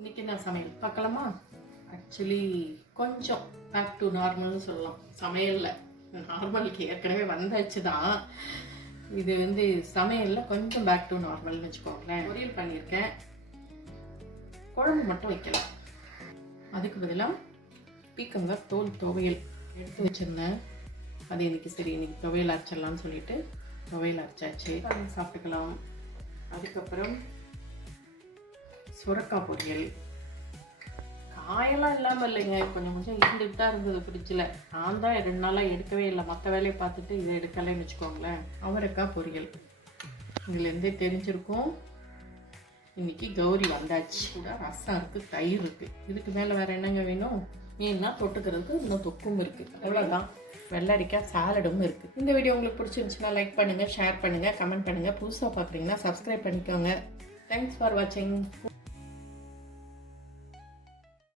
இன்றைக்கி நான் சமையல் பார்க்கலாமா? ஆக்சுவலி கொஞ்சம் பேக் டு நார்மல்னு சொல்லலாம். சமையலில் நார்மலுக்கு ஏற்கனவே வந்தாச்சு தான். இது சமையலில் கொஞ்சம் பேக் டு நார்மல்னு வச்சுக்கோங்களேன். பொரியல் பண்ணியிருக்கேன், குழம்பு மட்டும் வைக்கலாம். அதுக்கு பதிலாக பீக்கங்காய் தோல் துவையல் எடுத்து வச்சுருந்தேன். அது இன்னைக்கு துவையல் அரைச்சிடலான்னு சொல்லிட்டு துவையல் அரைச்சாச்சு. சாப்பிட்டுக்கலாம். அதுக்கப்புறம் சுரக்காய் பொரியல். காயெல்லாம் இல்லாமல் இல்லைங்க, கொஞ்சம் இருந்துட்டு தான் இருந்தது ஃப்ரிட்ஜில். நான் தான் 2 நாளாக எடுக்கவே இல்லை, மற்ற வேலையை பார்த்துட்டு இதை எடுக்கலைன்னு வச்சுக்கோங்களேன். அவரைக்காய் பொரியல். இதுலேருந்தே தெரிஞ்சிருக்கும் இன்னைக்கு கௌரி வந்தாச்சு. கூட ரசம் இருக்குது, தயிர் இருக்குது. இதுக்கு மேலே வேறு என்னங்க வேணும்? மீன்னா தொட்டுக்கிறதுக்கு இன்னும் தொக்கும் இருக்குது, அவ்வளோதான். வெள்ளரிக்காய் சாலடும் இருக்குது. இந்த வீடியோ உங்களுக்கு பிடிச்சிருந்துச்சுன்னா லைக் பண்ணுங்கள், ஷேர் பண்ணுங்கள், கமெண்ட் பண்ணுங்கள். புதுசாக பார்க்குறீங்கன்னா சப்ஸ்கிரைப் பண்ணிக்கோங்க. தேங்க்ஸ் ஃபார் வாட்சிங்.